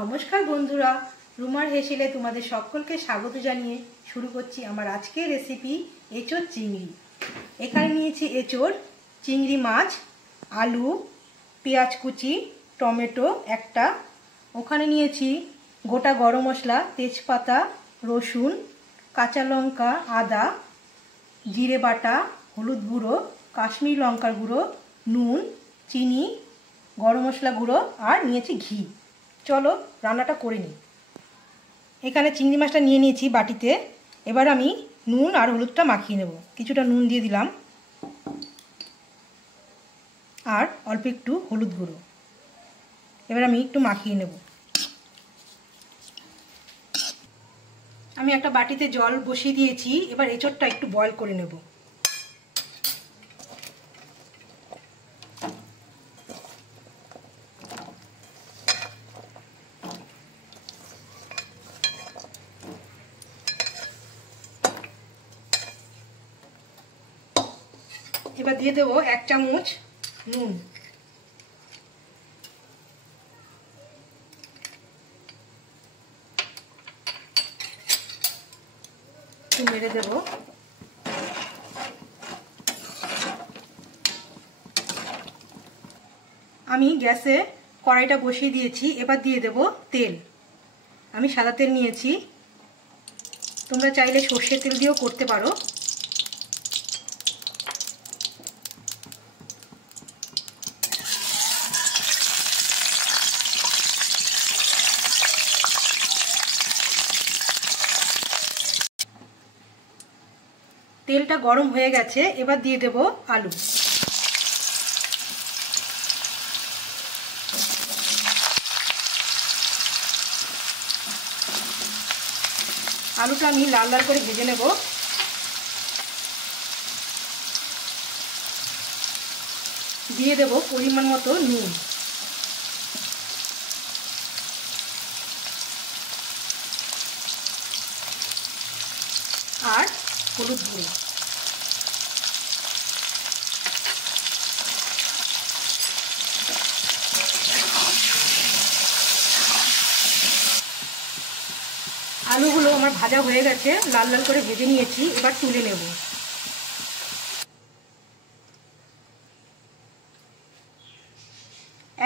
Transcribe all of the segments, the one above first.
নমস্কার বন্ধুরা, রুমার হেসেলে তোমাদের সকলকে স্বাগত জানিয়ে শুরু করছি আমার আজকের রেসিপি এঁচোড় চিংড়ি। এখানে নিয়েছি এঁচোড়, চিংড়ি মাছ, আলু, পেঁয়াজ কুচি, টমেটো একটা, ওখানে নিয়েছি গোটা গরম মশলা, তেজপাতা, রসুন, কাঁচা লঙ্কা, আদা, জিরে বাটা, হলুদ গুঁড়ো, কাশ্মীরি লঙ্কার গুঁড়ো, নুন, চিনি, গরম মশলা গুঁড়ো আর নিয়েছি ঘি। চলো রান্নাটা করে নিই। এখানে চিংড়ি মাছটা নিয়ে নিয়েছি বাটিতে। এবার আমি নুন আর হলুদটা মাখিয়ে নেব। কিছুটা নুন দিয়ে দিলাম আর অল্প একটু হলুদ গুঁড়ো। এবার আমি একটু মাখিয়ে নেব। আমি একটা বাটিতে জল বসিয়ে দিয়েছি। এবার এঁচোড়টা একটু বয়েল করে নেব। এবার দিয়ে দেবো 1 চামচ নুন। একটু মেরে দেব। আমি গ্যাসে কড়াইটা বসিয়ে দিয়েছি। এবার দিয়ে দেব তেল। আমি সাদা তেল নিয়েছি, তোমরা চাইলে সর্ষের তেল দিয়েও করতে পারো। তেলটা গরম হয়ে গেছে। এবার দিয়ে দেব আলু। আলুটা আমি লাল লাল করে ভেজে নেব। দিয়ে দেব পরিমাণ মতো নুন। আর হলুদ গুঁড়ো। আলুগুলো আমার ভাজা হয়ে গেছে, লাল লাল করে ভেজে নিয়েছি। এবার তুলে নেব।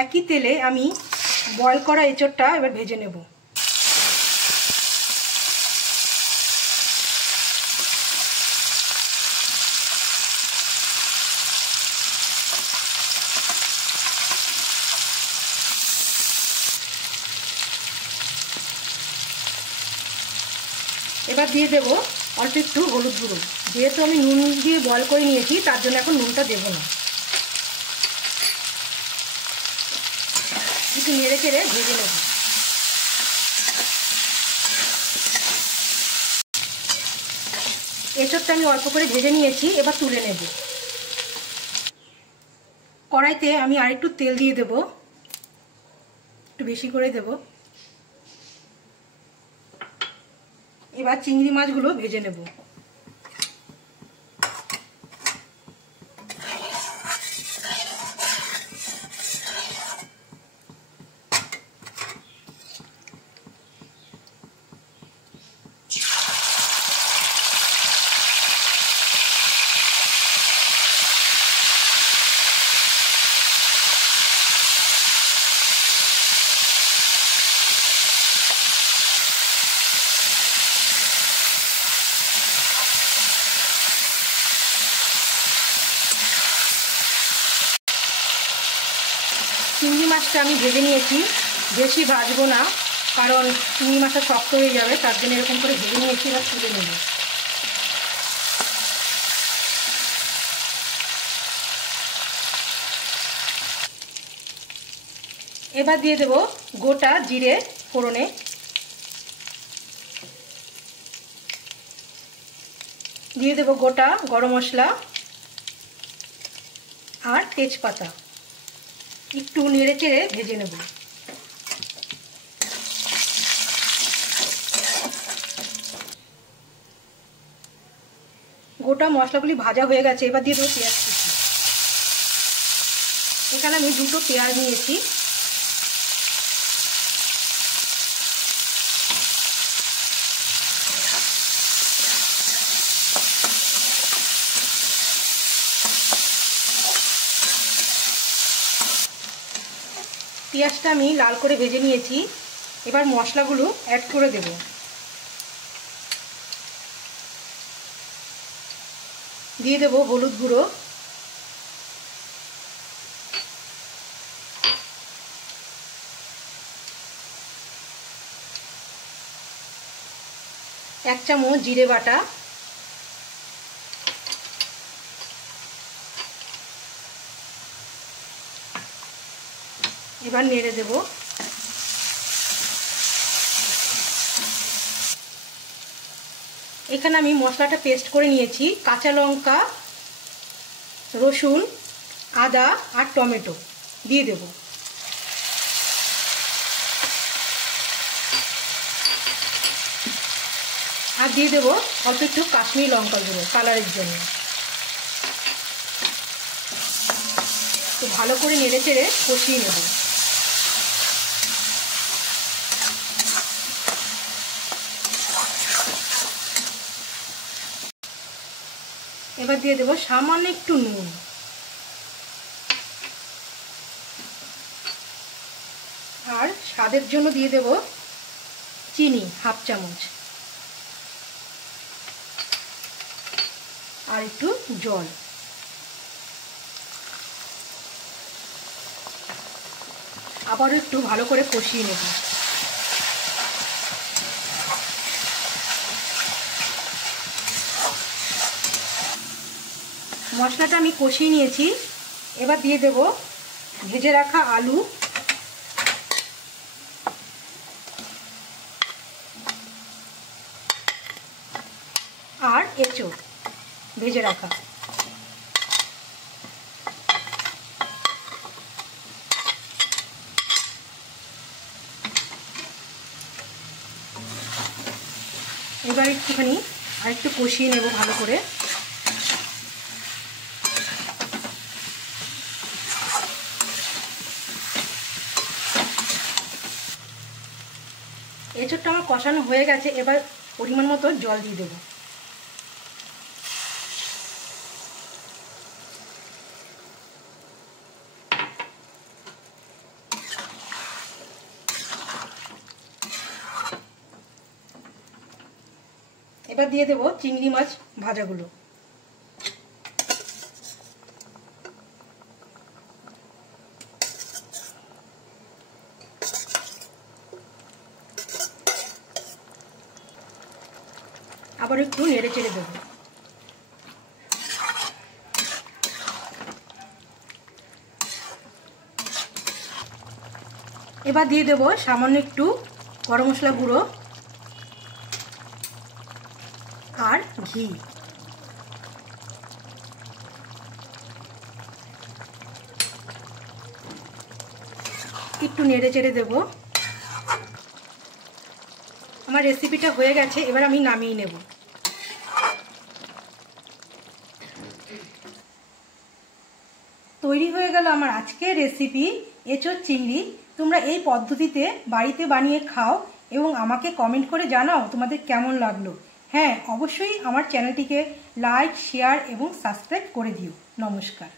একই তেলে আমি বয়েল করা এঁচোড়টা এবার ভেজে নেব। এবার দিয়ে দেব অল্প একটু হলুদ গুঁড়ো। যেহেতু আমি নুন দিয়ে বয়েল করে নিয়েছি, তার জন্য এখন নুনটা দেব না। একটু নেড়ে চেড়ে ভেজে নেব। এঁচোড়টা আমি অল্প করে ভেজে নিয়েছি। এবার তুলে নেব। কড়াইতে আমি আরেকটু তেল দিয়ে দেব, একটু বেশি করে দেব। এবার চিংড়ি মাছগুলো ভেজে নেব। চিংড়ি মাছটা আমি ভেজে নিয়েছি, বেশি ভাজবো না, কারণ চিংড়ি মাছটা শক্ত হয়ে যাবে, তার জন্য এরকম করে ভেজে নিয়েছি। এবার তুলে নেব। এবার দিয়ে দেব গোটা জিরে ফোড়নে। দিয়ে দেব গোটা গরম মশলা আর তেজপাতা। একটু নেড়ে চেড়ে ভেজে নেব। গোটা মশলাগুলি ভাজা হয়ে গেছে। এবার দিয়ে দেবো পেঁয়াজ কুচি। এখানে আমি 2টো পেঁয়াজ নিয়েছি। পেঁয়াজটা আমি লাল করে ভেজে নিয়েছি। এবার মশলাগুলো অ্যাড করে দেব। দিয়ে দেব হলুদ গুঁড়ো, এক চামচ জিরে বাটা, এবার নেড়ে দেব। এখানে আমি মশলাটা পেস্ট করে নিয়েছি। কাঁচা লঙ্কা, রসুন, আদা আর টমেটো দিয়ে দেব। আর দিয়ে দেব অল্প একটু কাশ্মীরি লঙ্কা গুঁড়ো কালারের জন্য। তো ভালো করে নেড়ে চেড়ে কষিয়ে নেব। এবার দিয়ে দেব সামান্য একটু নুন, আর স্বাদের জন্য দিয়ে দেব চিনি হাফ চামচ, আর একটু জল। আবারও একটু ভালো করে কষিয়ে নেব। মশলাটা আমি কষিয়ে নিয়েছি। এবার দিয়ে দেব ভেজে রাখা আলু, আর এঁচোড় ভেজে রাখা। এবার একটুখানি আর একটু কষিয়ে নেব ভালো করে। এঁচোড়টা আমার কষানো হয়ে গেছে। এবার পরিমাণ মতো জল দিয়ে দেব। এবার দিয়ে দেব চিংড়ি মাছ ভাজাগুলো। আবার একটু নেড়ে চেড়ে দেব। এবার দিয়ে দেব সামান্য একটু গরম মশলা গুঁড়ো আর ঘি। একটু নেড়ে চেড়ে দেব। আমার রেসিপিটা হয়ে গেছে। এবার আমি নামিয়ে নেব। তৈরি হয়ে গেল আমার আজকের রেসিপি এঁচোড় চিংড়ি। তোমরা এই পদ্ধতিতে বাড়িতে বানিয়ে খাও এবং আমাকে কমেন্ট করে জানাও তোমাদের কেমন লাগলো। হ্যাঁ, অবশ্যই আমার চ্যানেলটিকে লাইক, শেয়ার এবং সাবস্ক্রাইব করে দিও। নমস্কার।